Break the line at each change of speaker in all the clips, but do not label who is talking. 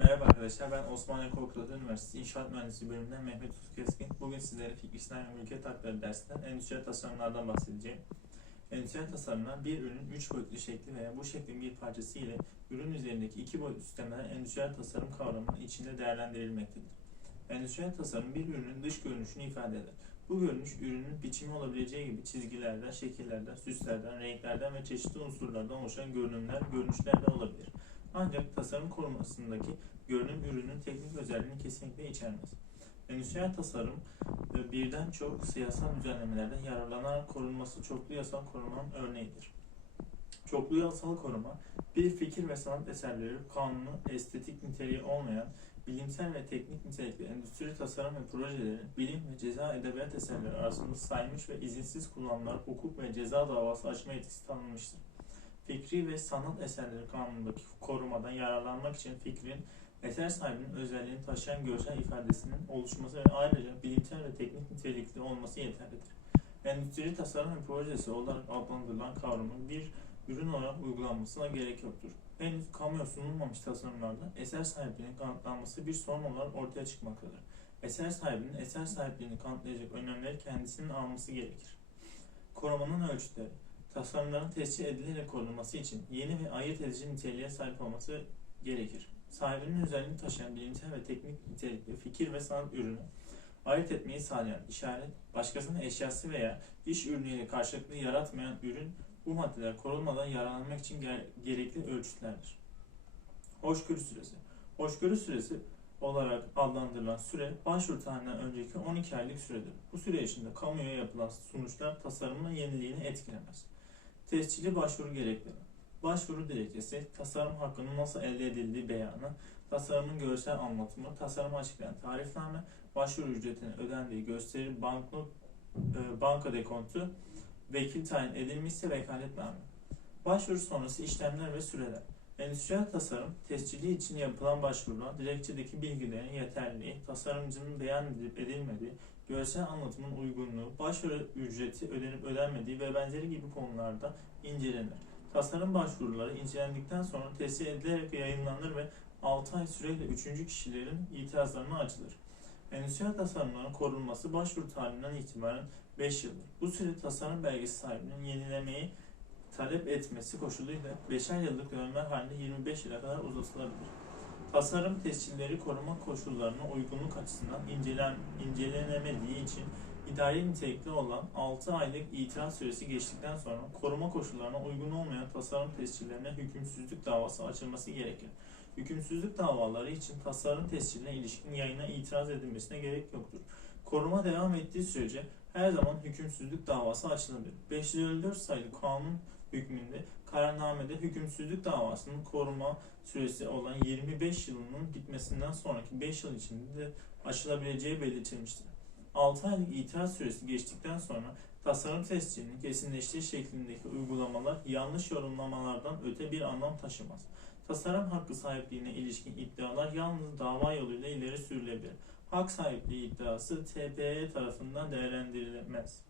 Merhaba arkadaşlar, ben Osmaniye Korkutlu Üniversitesi İnşaat Mühendisliği bölümünden Mehmet Ufuk Keskin. Bugün sizlere Fikri İslam ve Mülkiyet Hakları dersinden endüstriyel tasarımlardan bahsedeceğim. Endüstriyel tasarımlar bir ürünün üç boyutlu şekli veya bu şeklin bir parçası ile ürün üzerindeki iki boyutlu sistemler endüstriyel tasarım kavramının içinde değerlendirilmektedir. Endüstriyel tasarım bir ürünün dış görünüşünü ifade eder. Bu görünüş ürünün biçimi olabileceği gibi çizgilerden, şekillerden, süslerden, renklerden ve çeşitli unsurlardan oluşan görünümler, görünüşler de olabilir. Ancak tasarım korumasındaki görünüm ürünün teknik özelliğini kesinlikle içermez. Endüstriyel tasarım e, birden çok siyasal düzenlemelerden yararlanarak korunması çoklu yasal korumanın örneğidir. Çoklu yasal koruma, bir fikir ve sanat eserleri kanunu, estetik niteliği olmayan, bilimsel ve teknik nitelikli endüstri tasarım ve projeleri, bilim ve ceza edebiyat eserleri arasında saymış ve izinsiz kullanılan hukuk ve ceza davası açma yetkisi tanınmıştır fikri ve sanat eserleri kanunundaki korumadan yararlanmak için fikrin eser sahibinin özelliğini taşıyan görsel ifadesinin oluşması ve ayrıca bilimsel ve teknik nitelikli olması yeterlidir. Endüstri tasarım ve projesi olarak adlandırılan kavramın bir ürün olarak uygulanmasına gerek yoktur. Henüz kamuya sunulmamış tasarımlarda eser sahipliğinin kanıtlanması bir sorun olarak ortaya çıkmaktadır. Eser sahibinin eser sahipliğini kanıtlayacak önlemleri kendisinin alması gerekir. Korumanın ölçütleri tasarımların tescil edilerek korunması için yeni ve ayırt edici niteliğe sahip olması gerekir. Sahibinin özelliğini taşıyan bilimsel ve teknik nitelikli fikir ve sanat ürünü ayırt etmeyi sağlayan işaret, başkasının eşyası veya iş ürünüyle karşılıklı yaratmayan ürün bu maddeler korunmadan yararlanmak için ger- gerekli ölçütlerdir. Hoşgörü süresi. Hoşgörü süresi olarak adlandırılan süre başvuru tarihinden önceki 12 aylık süredir. Bu süre içinde kamuya yapılan sonuçlar tasarımın yeniliğini etkilemez. Tescilli başvuru gerekleri. Başvuru dilekçesi, tasarım hakkının nasıl elde edildiği beyanı, tasarımın görsel anlatımı, tasarımı açıklayan tarifname, başvuru ücretinin ödendiği gösteri, banknot, e, banka dekontu, vekil tayin edilmişse vekaletname. Başvuru sonrası işlemler ve süreler. Endüstriyel tasarım, tescilli için yapılan başvurular, dilekçedeki bilgilerin yeterliliği, tasarımcının beyan edilip edilmediği, görsel anlatımın uygunluğu, başvuru ücreti ödenip ödenmediği ve benzeri gibi konularda incelenir. Tasarım başvuruları incelendikten sonra tescil edilerek yayınlanır ve 6 ay süreyle 3. kişilerin itirazlarına açılır. Endüstriyel tasarımların korunması başvuru tarihinden itibaren 5 yıldır. Bu süre tasarım belgesi sahibinin yenilemeyi talep etmesi koşuluyla 5'er yıllık dönemler halinde 25 yıla kadar uzatılabilir. Tasarım tescilleri koruma koşullarına uygunluk açısından incelen, incelenemediği için idari nitelikli olan 6 aylık itiraz süresi geçtikten sonra koruma koşullarına uygun olmayan tasarım tescillerine hükümsüzlük davası açılması gerekir. Hükümsüzlük davaları için tasarım tesciline ilişkin yayına itiraz edilmesine gerek yoktur. Koruma devam ettiği sürece her zaman hükümsüzlük davası açılabilir. 554 sayılı kanun hükmünde kararnamede hükümsüzlük davasının koruma süresi olan 25 yılının bitmesinden sonraki 5 yıl içinde de açılabileceği belirtilmiştir. 6 aylık itiraz süresi geçtikten sonra tasarım tescilinin kesinleştiği şeklindeki uygulamalar yanlış yorumlamalardan öte bir anlam taşımaz. Tasarım hakkı sahipliğine ilişkin iddialar yalnız dava yoluyla ileri sürülebilir. Hak sahipliği iddiası TPE tarafından değerlendirilemez.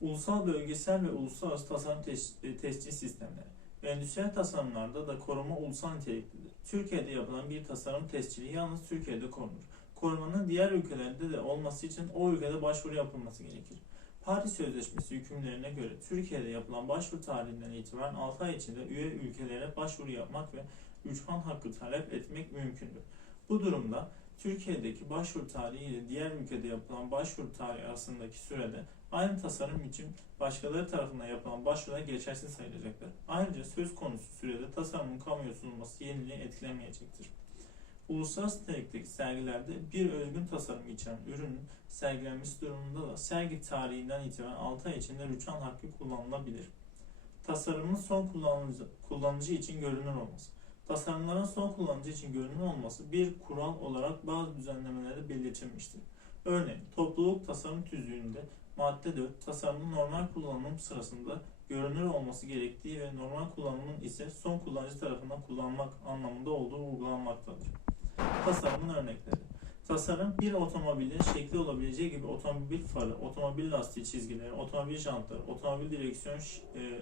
Ulusal, bölgesel ve uluslararası tasarım tes- e, tescil sistemleri. Endüstriyel tasarımlarda da koruma ulusal niteliklidir. Türkiye'de yapılan bir tasarım tescili yalnız Türkiye'de korunur. Korumanın diğer ülkelerde de olması için o ülkede başvuru yapılması gerekir. Paris Sözleşmesi hükümlerine göre Türkiye'de yapılan başvuru tarihinden itibaren 6 ay içinde üye ülkelere başvuru yapmak ve rüçhan hakkı talep etmek mümkündür. Bu durumda Türkiye'deki başvuru tarihi ile diğer ülkede yapılan başvuru tarihi arasındaki sürede aynı tasarım için başkaları tarafından yapılan başvurular geçersiz sayılacaktır. Ayrıca söz konusu sürede tasarımın kamuya sunulması yeniliği etkilemeyecektir. Uluslararası nitelikteki sergilerde bir özgün tasarım içeren ürünün sergilenmesi durumunda da sergi tarihinden itibaren 6 ay içinde rüçhan hakkı kullanılabilir. Tasarımın son kullanıcı, için görünür olması. Tasarımların son kullanıcı için görünür olması bir kural olarak bazı düzenlemelerde belirtilmiştir. Örneğin topluluk tasarım tüzüğünde madde 4 tasarımın normal kullanım sırasında görünür olması gerektiği ve normal kullanımın ise son kullanıcı tarafından kullanmak anlamında olduğu vurgulanmaktadır. Tasarımın örnekleri. Tasarım bir otomobilin şekli olabileceği gibi otomobil farı, otomobil lastiği çizgileri, otomobil jantları, otomobil direksiyon e,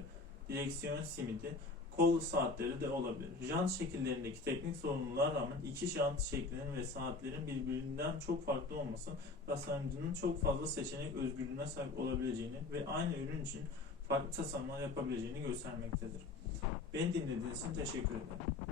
direksiyon simidi, kol saatleri de olabilir. Jant şekillerindeki teknik sorunlara rağmen iki jant şeklinin ve saatlerin birbirinden çok farklı olması tasarımcının çok fazla seçenek özgürlüğüne sahip olabileceğini ve aynı ürün için farklı tasarımlar yapabileceğini göstermektedir. Beni dinlediğiniz için teşekkür ederim.